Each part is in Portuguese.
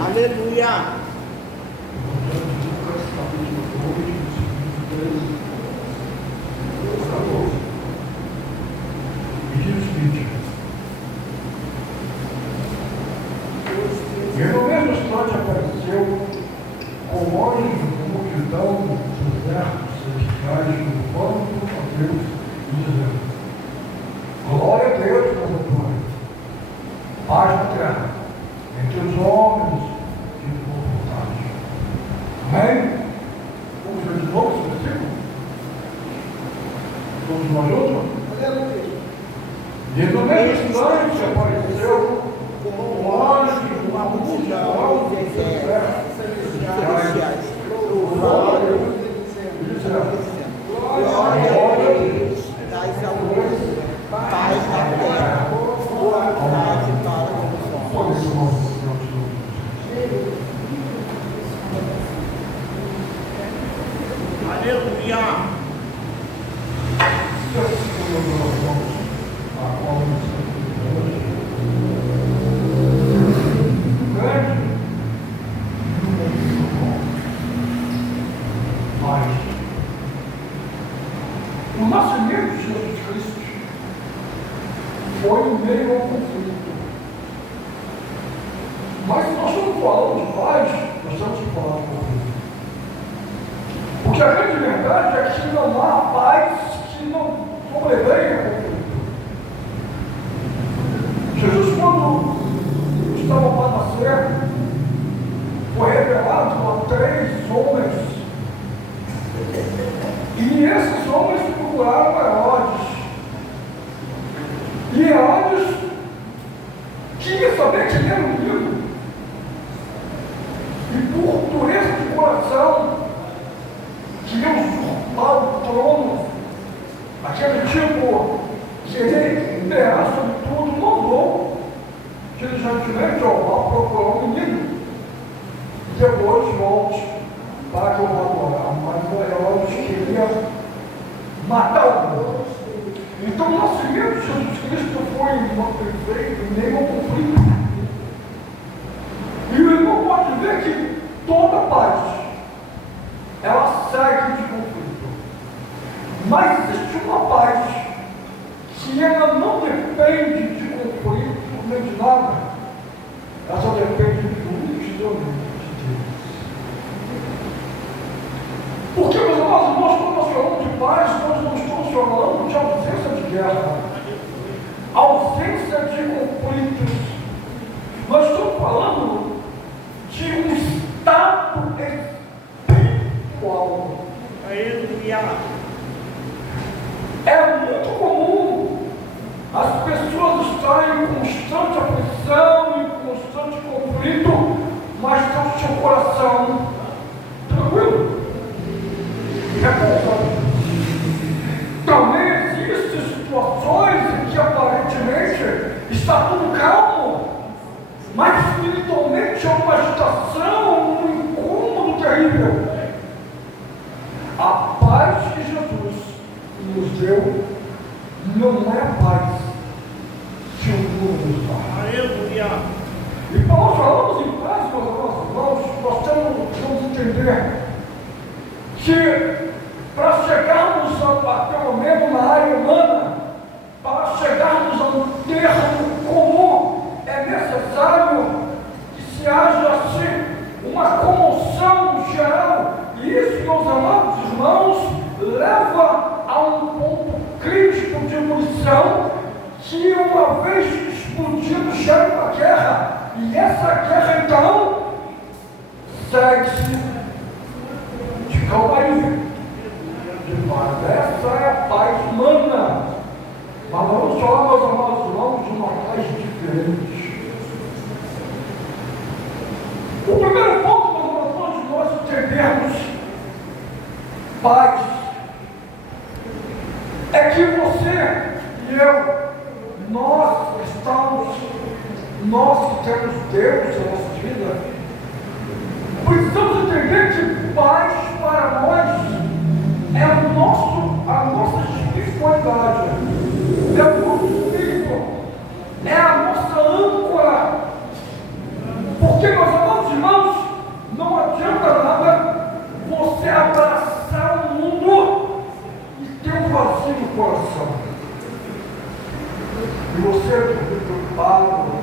Aleluia. E no mesmo instante apareceu com olhos de multidão dos versos celestiais, louvando a Deus e dizendo: glória a Deus nas alturas, paz na terra, entre os homens de boa vontade. Amém? Vamos ver de novo esse versículo? Todos nós juntos? Aleluia. E no mesmo instante apareceu com olhos de uma multidão dos versos celestiais, louvando a Deus e dizendo: Glória a Deus nas alturas, paz na terra, boa vontade para os homens. Aleluia. O nascimento de Jesus Cristo foi em meio ao conflito. Mas se nós estamos falando de paz, nós estamos falando de conflito. Porque a grande verdade é que não há paz que não sobrevenha conflito. Jesus, quando estava para nascer, foi revelado a 3 homens. E esses homens procuraram Herodes. E Herodes queria saber quem era o menino. E por dureza de coração, queria usurpar o trono. Aquele tipo que ele imperar sobre tudo, mandou diligentemente ao procurar o menino. E depois volte para que eu vá adorar. Mas o Herodes queria matar o mundo. Então o nascimento de Jesus Cristo foi em meio ao conflito. E o irmão pode ver que toda paz ela segue de conflito. Mas existe uma paz que ela não depende de conflito nem de nada. Ela só depende de um instrumento. Porque, meus irmãos, quando nós falamos de paz, nós não estamos falando de ausência de guerra, ausência de conflitos. Nós estamos falando de um estado espiritual. Aleluia. É muito comum as pessoas estarem em constante aflição, em constante conflito, mas estão com seu coração tranquilo. Também existem situações em que aparentemente está tudo calmo, mas espiritualmente é uma agitação, um incômodo terrível. A paz que Jesus nos deu não é a paz que o mundo nos dá. Aleluia. E quando nós falamos em paz, meus irmãos, nós temos que entender que para chegarmos pelo menos na área humana, para chegarmos a um termo comum, é necessário que se haja assim uma comoção geral. E isso, meus amados irmãos, leva a um ponto crítico de ebulição que uma vez explodido gera uma guerra. E essa guerra então segue-se de calmaria. Mas vamos falar, meus amados irmãos, de uma paz diferente. O primeiro ponto, meus irmãos, de nós entendermos paz é que você e eu, nós que temos Deus na nossa vida, precisamos entender que paz para nós é a nossa espiritualidade, é o nosso espírito, é a nossa âncora. Porque, meus amados irmãos, não adianta nada você abraçar o mundo e ter um vazio no coração. E você é preocupado.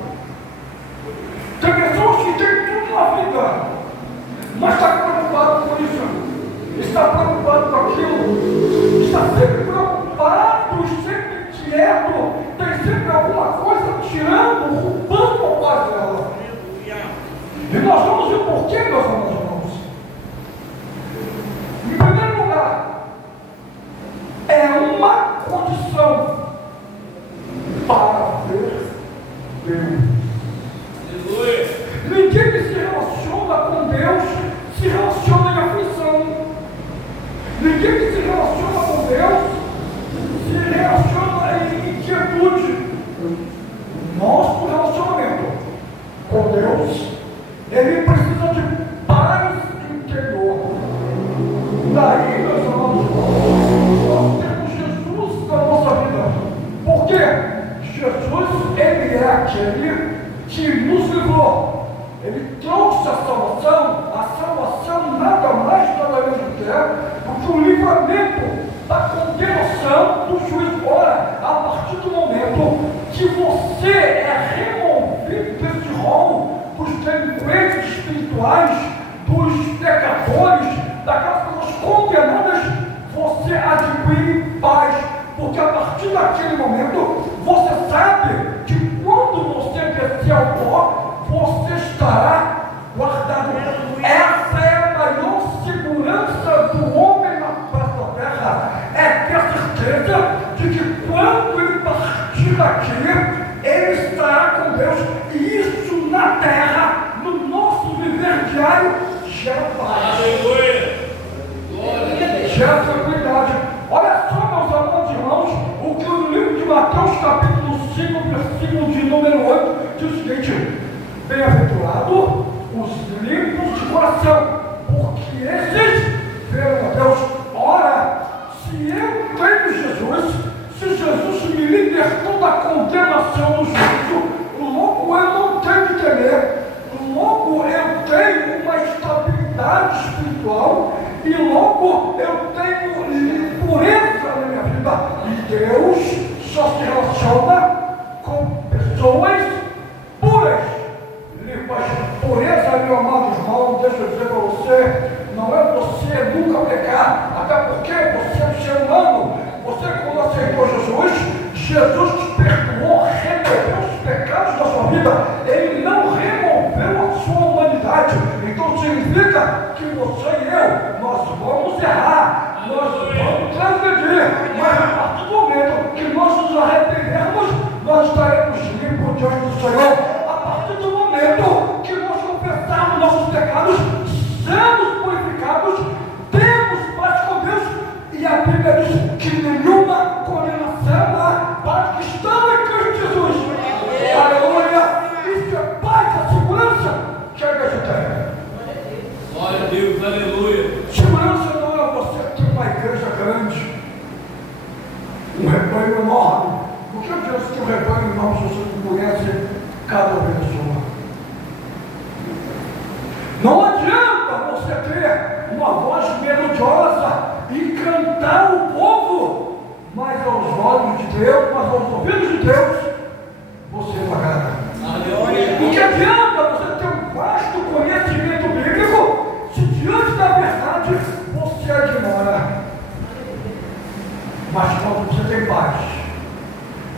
Tem pessoas que têm tudo na vida, mas está preocupado com isso, está preocupado com aquilo, está sempre preocupado, sempre quieto, tem sempre alguma coisa tirando, roubando a paz dela. E nós vamos ver o porquê, meus amados irmãos. Em primeiro lugar, é uma condição para ver Deus. Ninguém que se relaciona com Deus se relaciona em aflição. Ninguém que se relaciona com Deus se relaciona em inquietude. Nosso relacionamento com Deus, ele precisa de paz interior. Daí, meus amados irmãos, nós temos Jesus na nossa vida. Por quê? Jesus, ele é aquele que nos livrou. Ele trouxe a salvação nada mais, nada menos do que o livramento da condenação do juízo. Ora, a partir do momento que você é removido desse rol dos delinquentes espirituais, dos pecadores, daquelas pessoas condenadas, você adquire paz, porque a partir daquele momento você sabe que quando você descer ao pó, você estará guardado. Essa é a maior segurança do homem na face da terra, é ter certeza de que quando ele partir daqui, ele estará com Deus, e isso na terra, no nosso viver diário, gera paz. Aleluia! Gera tranquilidade. Olha só, meus amados irmãos, o que o livro de Mateus, capítulo 5, versículo de número 8, diz o seguinte: bem-aventurado os limpos de coração, porque esses verão a Deus. Ora, se eu tenho Jesus, se Jesus me libertou da condenação do juízo, logo eu não tenho que temer, logo eu tenho uma estabilidade espiritual, e logo eu tenho pureza na minha vida. E Deus só se relaciona com pessoas puras. Mas pureza, meu amado irmão, deixa eu dizer para você, não é você nunca pecar, até porque você é um ser humano. Você, quando aceitou Jesus te perdoou, removeu os pecados da sua vida, ele não removeu a sua humanidade. Então significa que você e eu, nós vamos errar, nós vamos transgredir, mas a partir do momento que nós nos arrependermos, nós estaremos limpos diante do Senhor. A partir do momento que nós confessarmos nossos pecados, sermos purificados, temos paz com Deus, e a Bíblia diz que nenhuma condenação há para que estão em Cristo Jesus. Aleluia! Isso é paz, a segurança que a igreja tem. Glória a Deus, aleluia. Segurança não é você ter uma igreja grande, um rebanho enorme. O que adianta ter um rebanho enorme se você não conhece cada ovelha sua? Não adianta você ter uma voz melodiosa e cantar o povo, mas aos olhos de Deus, mas aos ouvidos de Deus, você não agrada. O que adianta você ter um vasto conhecimento bíblico se diante da verdade você ignora? Mas quando você tem paz,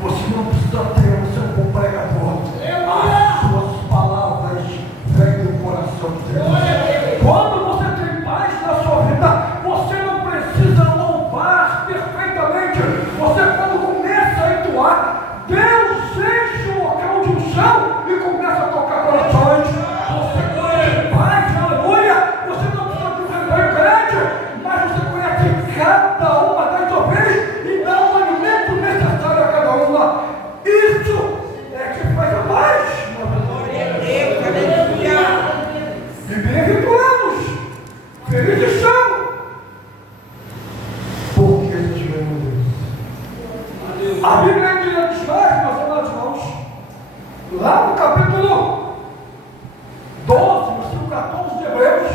você não precisa ter o seu bom pregador. As suas palavras vêm do coração de Deus. Quando você tem paz na sua vida, você não precisa louvar perfeitamente. Você, quando começa a entoar A Bíblia diz antes mais, meus amados irmãos, lá no capítulo 12, versículo 14 de Hebreus,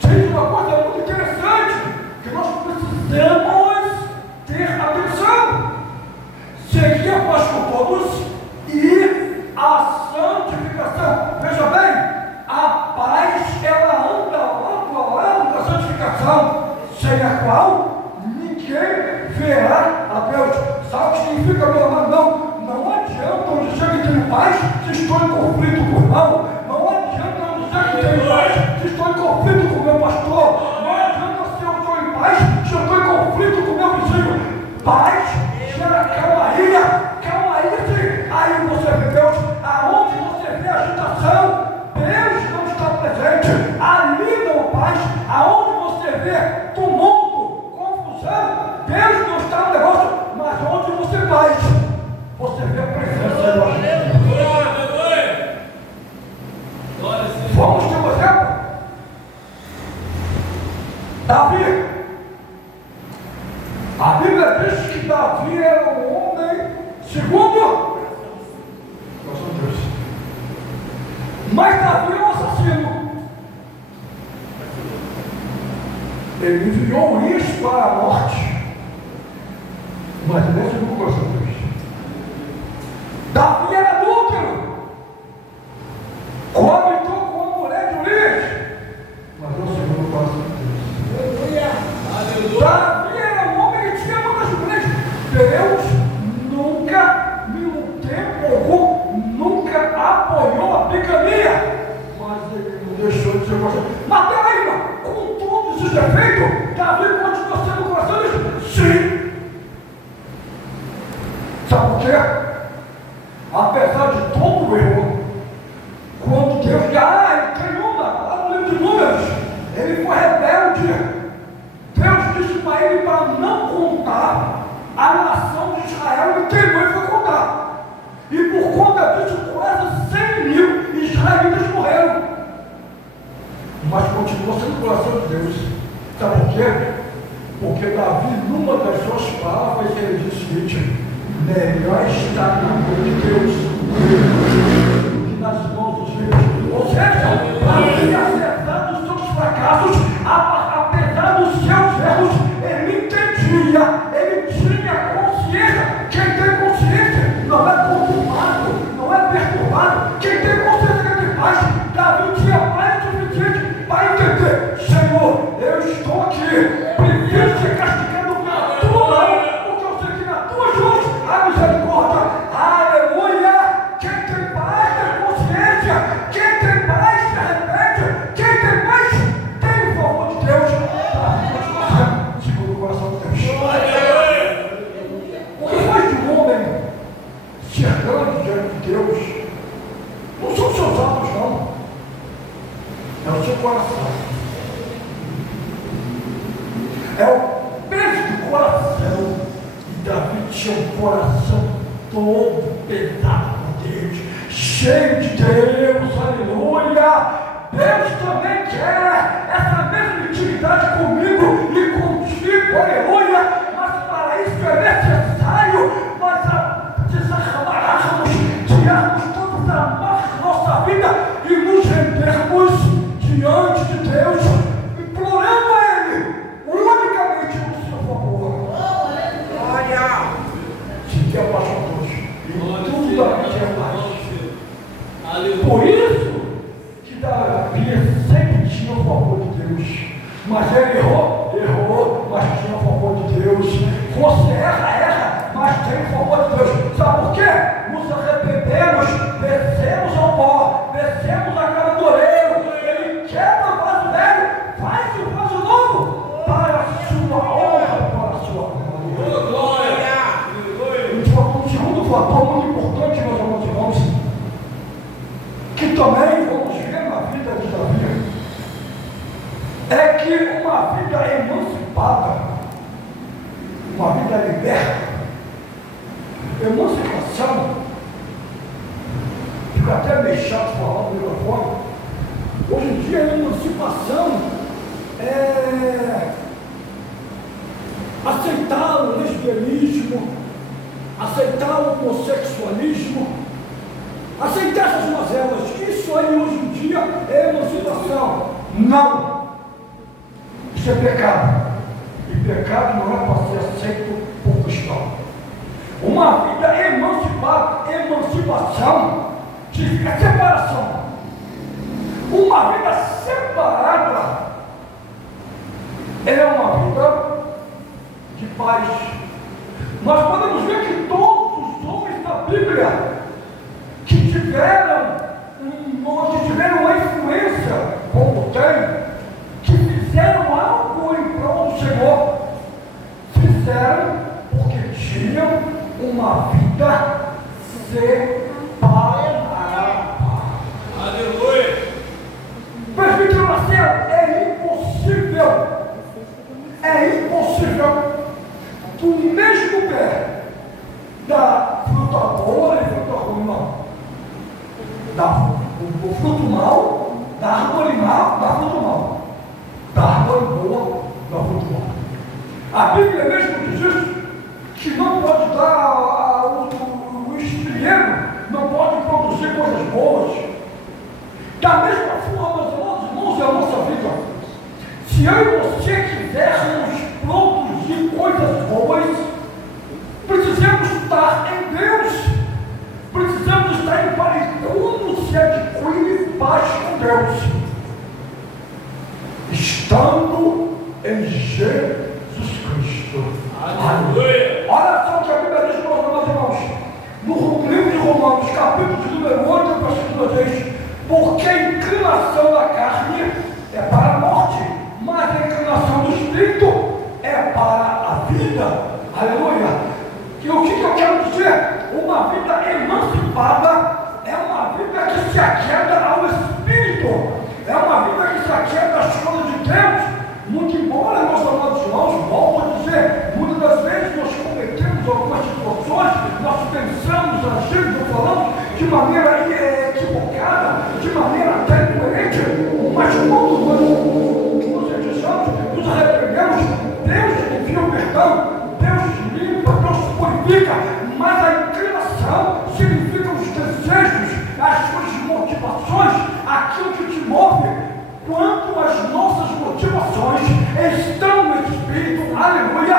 diz uma coisa muito interessante, que nós precisamos ter atenção. Seguir após por todos e a santificação. Veja bem, a paz, ela anda lado a lado com a santificação, sem a qual ninguém verá a Deus. Sabe o que significa, meu amado? Não adianta eu dizer que tenho paz se estou em conflito com o irmão. Não adianta eu dizer que tenho paz se estou em conflito com o meu pastor. Não adianta se eu estou em paz se eu estou em conflito com o meu vizinho. Paz gera calmaria. Calmaria, aí você vê Deus. Aonde você vê agitação, Deus não está presente. Ali não há paz. Aonde você vê tumulto, confusão, Deus não está no negócio. Mas onde você vai, você vê a presença de Deus. Vamos ter um exemplo? Davi. A Bíblia diz que Davi era um homem segundo Deus. Mas Davi é um assassino. Ele enviou isso para a morte. Mas ele é segundo o coração de Deus. Davi era adúltero. Coabitou com a mulher de Urias. Mas é o segundo o coração de Deus. Davi era um homem que tinha muitas mulheres. Deus nunca, em tempo algum, nunca apoiou a bigamia. Mas ele não deixou de ser você. Mas peraí, irmão, com todos os defeitos, Davi continua sendo o coração de Deus? Sim. Sabe por quê? Apesar de todo o erro, quando Deus diz, ele tem lá no livro de Números, ele foi rebelde. Deus disse para ele para não contar a nação de Israel, ele queimou e foi contar. E por conta disso, quase 100.000 israelitas morreram. Mas continua sendo o coração de Deus. Sabe por quê? Porque Davi, numa das suas palavras, ele disse o seguinte: melhor estar na mão de Deus do que nas mãos dos filhos. Ou seja, Davi, apesar dos seus fracassos, apesar dos seus erros, ele entendia, ele tinha consciência. Quem tem consciência não é conturbado, não é perturbado. Quem tem consciência que tem paz. Davi tinha paz suficiente para entender: Senhor, eu estou aqui, prefiro ser castigado pela tua mão, porque eu sei que na tua mãos há misericórdia. Aleluia! Quem tem paz tem consciência. Quem tem paz se arrepende. Quem tem paz tem o favor de Deus. Segundo o coração de Deus. O que faz de um homem ser grande diante de Deus não são os seus atos, não. É o seu coração. É o peso do coração. E Davi tinha um coração todo pesado com Deus, cheio de Deus, aleluia. Deus também quer essa mesma intimidade comigo e contigo, aleluia. Mas para isso é necessário nós desamarrarmos, tirarmos todas as marcas da nossa vida e nos rendermos diante de Deus, implorando a Ele unicamente no seu favor. Glória! Se quer paz com Deus, e tudo Davi tinha paz. Aleluia. Por isso que Davi sempre tinha o favor de Deus. Mas ele errou, mas tinha o favor de Deus. Você erra, mas tem o favor de Deus. Sabe por quê? Nos arrependemos, descemos ao pó, descemos a cara do oleiro. Ele quebra o vaso velho, faz o vaso novo, para a sua honra, para a sua glória. Glória. Um segundo fator muito importante, meus amados irmãos, que também vamos ver na vida de Davi, é que uma vida emancipada, uma vida liberta, emancipação, fica até meio chato falar dessa forma. Hoje em dia a emancipação é aceitar o lesbianismo, o homossexualismo, aceitar essas mazelas. Isso aí hoje em dia é emancipação. Não! Isso é pecado. E pecado não é para ser aceito por cristão. Uma vida emancipada, emancipação, significa separação. Uma vida separada é uma vida de paz. Nós podemos ver que todos os homens da Bíblia que tiveram uma influência, como tem, que fizeram algo em prol do Senhor, fizeram porque tinham uma vida separada. Aleluia. Presbítero Marcelo, é impossível que o mesmo pé da fruta boa e fruta ruim, não. O fruto mal, da árvore mal, da fruta mal. Da árvore boa, da fruta mal. A Bíblia mesmo diz isso, que não pode dar o espinheiro, não pode produzir coisas boas. Da mesma forma, meus irmãos, é a nossa vida. Se eu e você quisermos produzir coisas boas, precisamos estar em Deus. Precisamos estar em paz. Como se adquire paz com Deus? Estando em Jesus Cristo. Aleluia. Olha só o que a Bíblia diz para os meus irmãos. No livro de Romanos, capítulo de número 8, versículo 2: porque a inclinação da carne é para a morte, mas a inclinação do Espírito é para a vida. Aleluia. E o que eu quero dizer? Uma vida emancipada é uma vida que se aquieta ao Espírito, é uma vida que se aquieta às coisas de Deus. Muito embora, meus amados irmãos, volto a dizer, muitas das vezes nós cometemos algumas situações, nós pensamos, agimos ou falamos de maneira equivocada, de maneira até incoerente, mas quando nós nos registramos, nos arrependemos, Deus envia o perdão, Deus limpa, Deus purifica, mas a inclinação significa os desejos, as suas motivações, aquilo que te move. Quando as nossas motivações estão no Espírito, aleluia,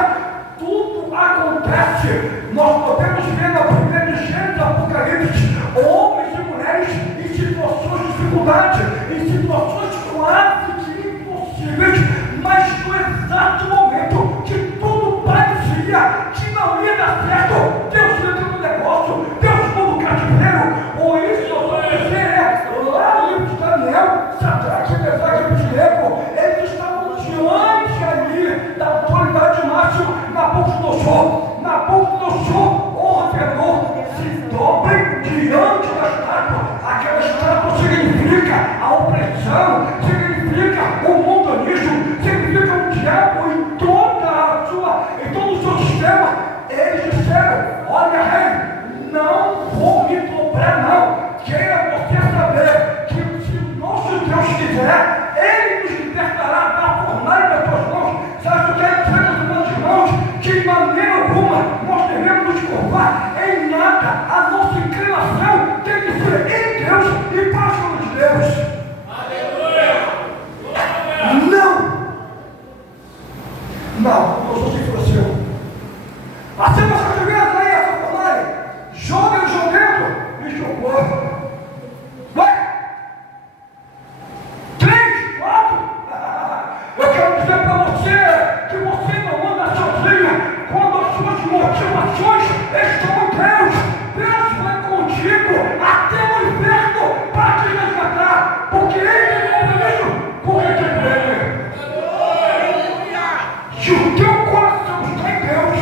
tudo acontece. Nós podemos ver na primeira de Gênesis, Apocalipse, homens e mulheres em situações de dificuldade, em situações quase que impossíveis, mas no exato momento que tudo parecia que não ia dar certo, Deus entra no negócio, Deus muda o cativeiro. Ou isso eu vou dizer, lá no livro de Daniel, Sadraque, Mesaque e Abednego, eles estavam diante ali da autoridade máxima. Nabucodonosor ordenou: se dobrem diante da estátua. Aquela estátua significa a opressão, significa o mundanismo, significa o diabo em todo o seu sistema. Eles disseram: olha, rei, não vou me dobrar, não. Queira você saber que se o nosso Deus quiser, Ele nos libertará da fornalha das tuas mãos. Sabe o que é dizer, meus irmãos? Que de maneira alguma nós devemos nos curvar em nada. A nossa inclinação tem que ser em Deus e para os de Deus. Aleluia. Não, eu sou sem francês. Assim nós tivemos aí essa fornalha. Joga jogando e jogou. Vai! 3, 4. Eu quero dizer para você que você não anda sozinho quando as suas motivações estão em Deus. Deus vai contigo até o inferno para te resgatar, porque Ele é compromisso com Ele. Se o teu coração está em Deus,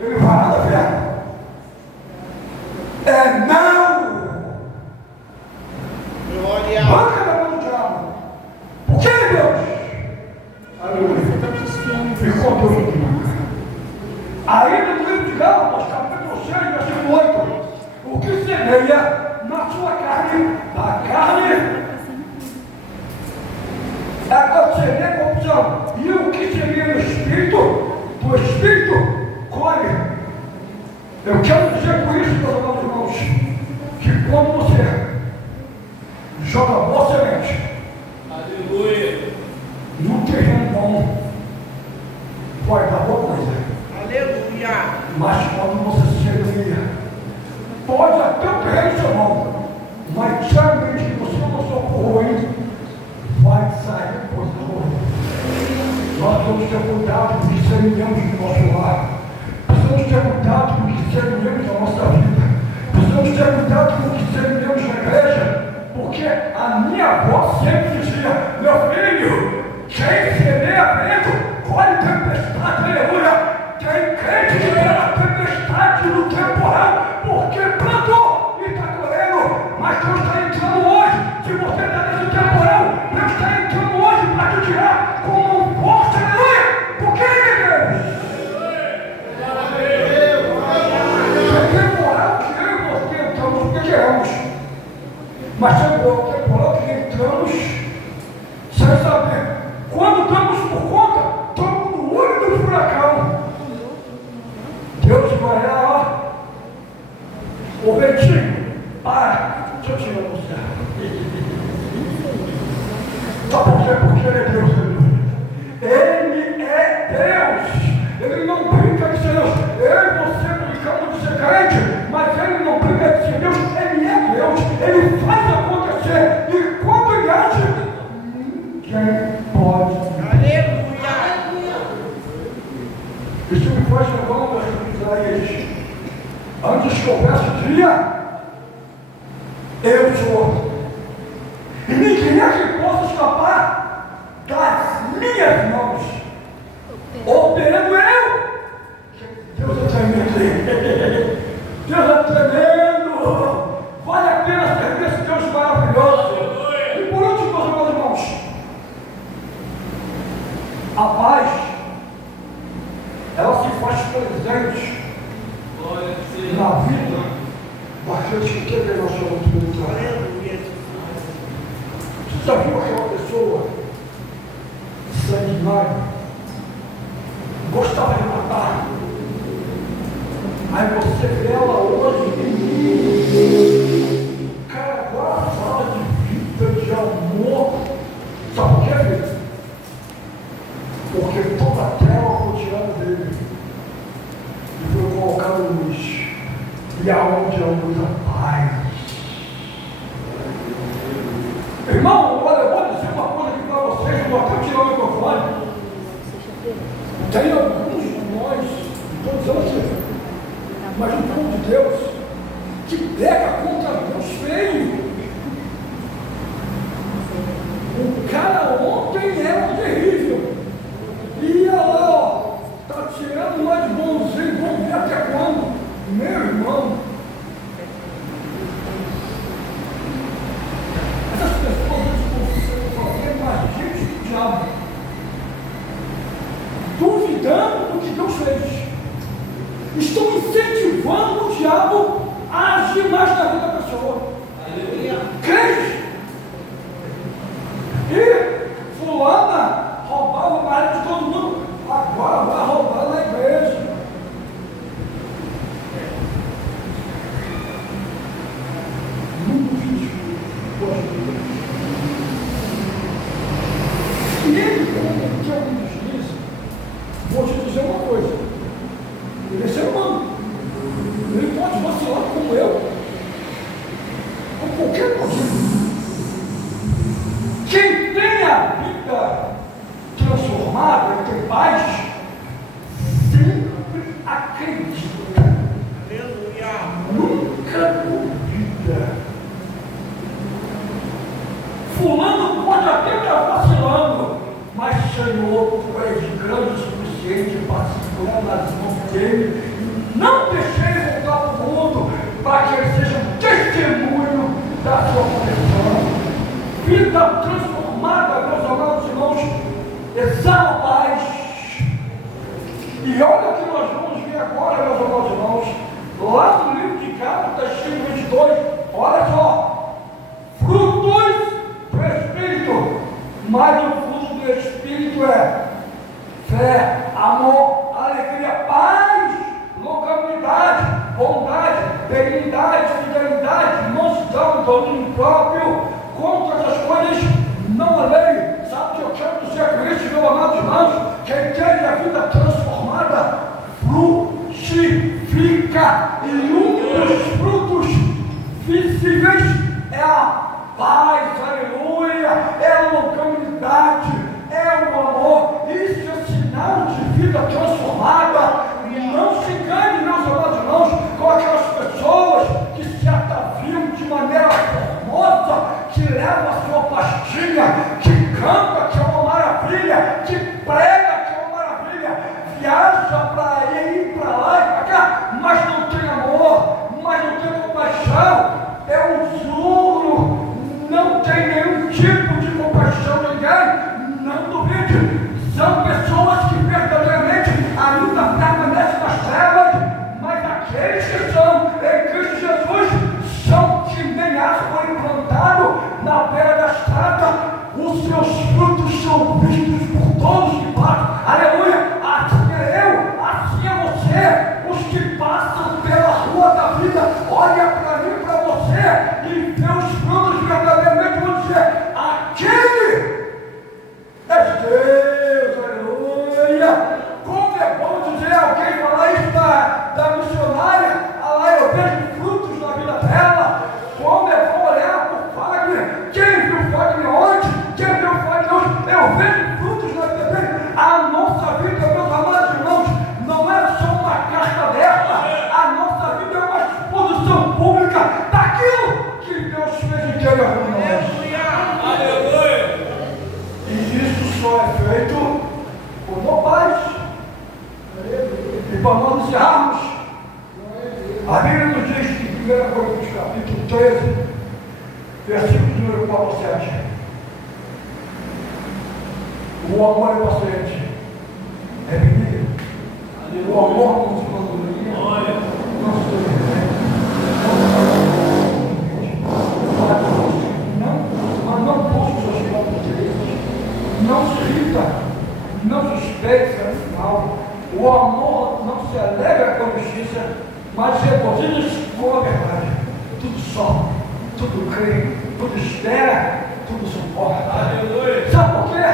Ele vai lá da fé. É não! Glória. Banca da mão do diabo. Por que Deus? Aleluia. Ficou Deus aqui. Ainda no livro de Gálatas, capítulo 6, versículo 8. O que semeia na sua carne, a carne é a corrupção. E o que semeia no Espírito, do Espírito, colhe. Eu quero dizer com isso, meus amados irmãos, que quando você joga boa semente Aleluia. no terreno bom, pode dar boa coisa. Aleluia. Mas quando você se semeia, pode até o terreno ser bom, mas certamente que você não socorreu ainda, vai sair coisa ruim. Nós temos que ter cuidado com o que semeamos no nosso lar. Precisamos ter cuidado com o que semeamos na nossa vida. Precisamos ter cuidado com o que semeamos na igreja. Porque a minha avó sempre dizia: meu filho, quem semeia vento, colhe tempestade, aleluia. Tem crente que era tempestade no temporal, porque plantou e está colhendo. Mas Deus está entrando hoje. Se você está nesse temporal, Deus está entrando hoje para te tirar com mão forte, aleluia. Por que, Deus? Temporal que eu e você entramos porque queremos, mas chegou o temporal que entramos sem saber. Quando damos por conta, estamos no olho do furacão. Deus vai lá, ó, ô Betinho, para, deixa eu tirar você. Sabe por quê? Porque ele é Deus, ele é Deus. Ele não brinca de ser Deus. Eu e você brincamos de ser crente, mas ele não brinca de ser Deus. Ele é Deus. Ele faz acontecer. E quando ele age, ninguém pode. Aleluia. Isso me faz lembrar uma das Isaías. Antes que houvesse dia, eu sou. E ninguém é que possa escapar das minhas mãos. Operando eu. Deus é tremendo. Deus é tremendo. Vale a pena servir esse Deus maravilhoso. E por último, meus irmãos, a paz, ela se faz presente na vida daqueles que querem relacionamento espiritual. Aleluia. Você já viu aquela pessoa sanguinária? Gostava de matar. Aí você vê ela hoje, cara, agora fala de vida, de amor. Sabe por quê, filho? Porque toda a terra foi tirada dele e foi colocada em luz. E aonde a luz, a paz. Irmão, olha, eu vou dizer uma coisa aqui para vocês, eu vou até tirar o microfone. Tem alguns de nós, estou dizendo assim, mas o povo de Deus, que pega contra Deus feio. O cara ontem era terrível. Ia lá, ó, está tirando nós de bonzinho, vamos ver até quando. Meu irmão, essas pessoas estão fazendo mais gente que o diabo, duvidando do que Deus fez. Estão incentivando o diabo a agir mais na vida da pessoa. Crente. E fulana roubava o marido de todo mundo, agora vai roubar na igreja. Muito difícil. E ele, como que alguns dizem, vou te dizer uma coisa, ele é ser humano, ele pode vacilar como eu, com qualquer motivo. Quem tem a vida transformada, tem paz, sempre acredita. Aleluia. Nunca duvida. Fulano pode até estar vacilando, mas Senhor, tu és grande o suficiente para segurar nas mãos dele. Não deixei ele voltar para o mundo, para que ele seja um testemunho da sua conversão. Vida transformada, meus amados irmãos, exala paz. E olha o que nós vamos ver agora, meus amados irmãos, lá no livro de Gálatas 5:22, olha só, frutos do Espírito, mas o fruto do Espírito é fé, amor, alegria, paz, longanimidade, benignidade, fidelidade, mansidão, domínio próprio. Contra essas coisas não há lei. Sabe o que eu quero dizer com isso, meu amado irmãos? Quem tem a vida transformada frutifica, e um dos frutos visíveis é a paz, aleluia, é a longanimidade, é o amor. Isso é sinal de vida transformada. Não se engane, meus amados irmãos, com aquelas pessoas que se ataviam de maneira formosa, que leva a sua pastinha, que canta, que é uma maravilha, que prega, que é uma maravilha, viaja para ir para lá e para cá, mas não tem amor, mas não tem compaixão, é um zuro, não tem nenhum tipo de compaixão de ninguém. Não duvide, são pessoas que verdadeiramente ainda permanecem nas trevas, mas aqueles que são em Cristo Jesus são que nem árvore plantado na beira da estrada, os seus frutos são vistos por todos que passam. Aleluia! Assim é eu, assim é você. Os que passam pela rua da vida, olha para mim, para você, e vê os frutos verdadeiramente, vão dizer: aquele é Deus, aleluia! Como é bom dizer alguém falar isso da missionária, lá eu vejo frutos na vida dela. Como é bom olhar para o Fagner. Quem viu o Fagner ontem? Quem viu o Fagner hoje? Eu vejo frutos na vida dele. A nossa vida, meus amados irmãos, não é só uma carta aberta. A nossa vida é uma exposição pública daquilo que Deus fez em cada um de nós. Aleluia! E isso só é feito por paz. E para nós encerrarmos, a Bíblia nos diz que 1 Coríntios capítulo 13, versículo número 4 a 7. O amor é paciente, é benigno. O amor não se vanagloria, não se mas não busca os seus próprios interesses, não se irrita, não suspeita no final. O amor não se alegra com a justiça, mas repousa com a verdade. Tudo sofre, tudo crê, tudo espera, tudo suporta. Aleluia! Sabe por quê?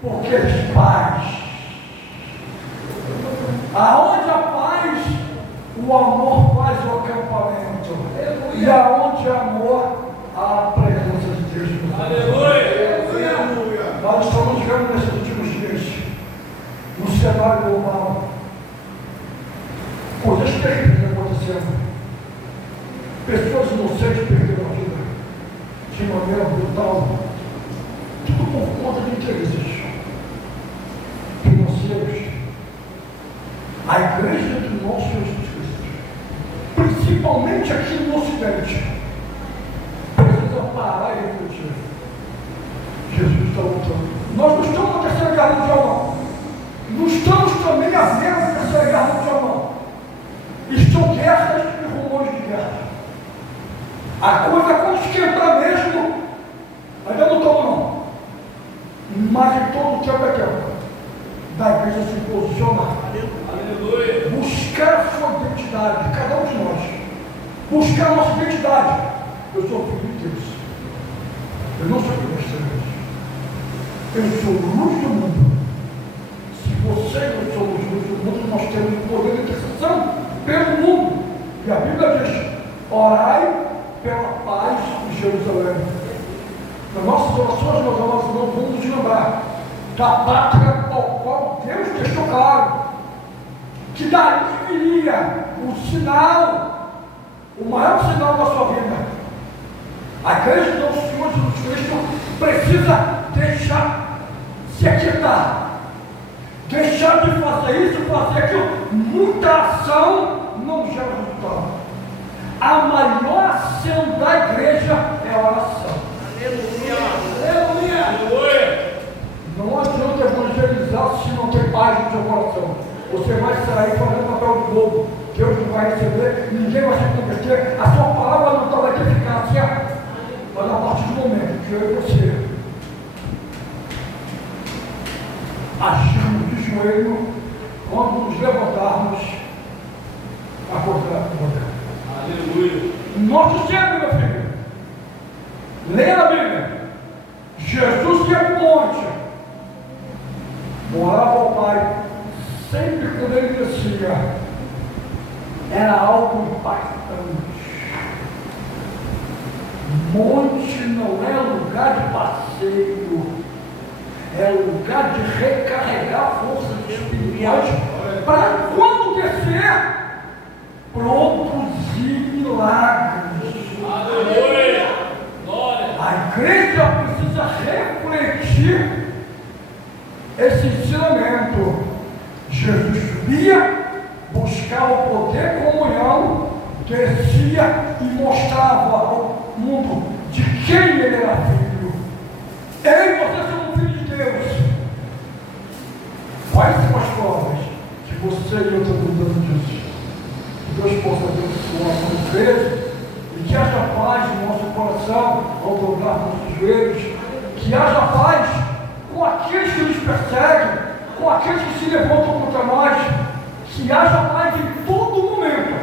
Porque existe paz. Aonde há paz, o amor faz o acampamento. E aonde há amor, há a presença de Deus. Aleluia! Nós estamos vendo nesses últimos dias, no cenário global, coisas terríveis acontecendo. Pessoas inocentes perderam a vida de maneira brutal, tudo por conta de interesses financeiros. A igreja do nosso Jesus Cristo, principalmente aqui no Ocidente, precisa parar e refletir. Jesus está lutando. Nós não estamos na terceira guerra mundial, não. Não estamos também à beira da terceira guerra mundial, não. Estão guerras e rumores de guerra. A coisa quando esquentar mesmo, ainda não estamos, não. Mas em todo tempo é tempo da igreja se posicionar. Aleluia! Buscar a sua identidade, cada um de nós. Buscar a nossa identidade. Eu sou filho de Deus. Eu não sou filho das trevas. Eu sou luz do mundo. Se você e eu somos luz do mundo, nós temos o poder de intercessão pelo mundo. E a Bíblia diz: orai pela paz de Jerusalém. Nas nossas orações, meus amados irmãos, vamos nos lembrar da pátria ao qual Deus deixou claro que dali viria o sinal, o maior sinal da sua vida. A igreja do nosso Senhor Jesus Cristo precisa deixar se aquietar, deixar de fazer isso, fazer aquilo. Muita ação não gera resultado. A maior ação da igreja é a oração. Aleluia! Aleluia! Não adianta evangelizar se não tem paz no seu coração. Você vai sair fazendo papel de bobo. Deus não vai receber, ninguém vai se converter. A sua palavra não vai ter eficácia. Mas a partir do momento que eu e você agirmos de joelho, quando nos levantarmos, a coisa muda. Aleluia. Nosso sempre, meu filho. Leia a Bíblia. Jesus ia para o monte. Morava ao Pai. Sempre quando ele descia, era algo impactante. Monte não é lugar de passeio, é lugar de recarregar forças espirituais para quando descer, produzir milagres. Aleluia. Glória. A igreja precisa refletir esse ensinamento. Jesus subia, buscava o poder, comunhão, descia e mostrava ao mundo de quem ele era filho. Eu e você somos filhos de Deus. Quais são as provas que você e eu estamos dando disso? Que Deus possa abençoar a nossa igreja e que haja paz no nosso coração ao dobrar nossos joelhos, que haja paz com aqueles que nos perseguem, com aqueles que se levantam contra nós, que haja paz em todo momento,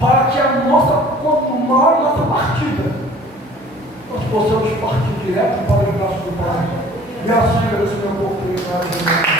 para que quanto maior a nossa partida, nós possamos partir direto para os braços do Pai. E assim agradeço a minha oportunidade.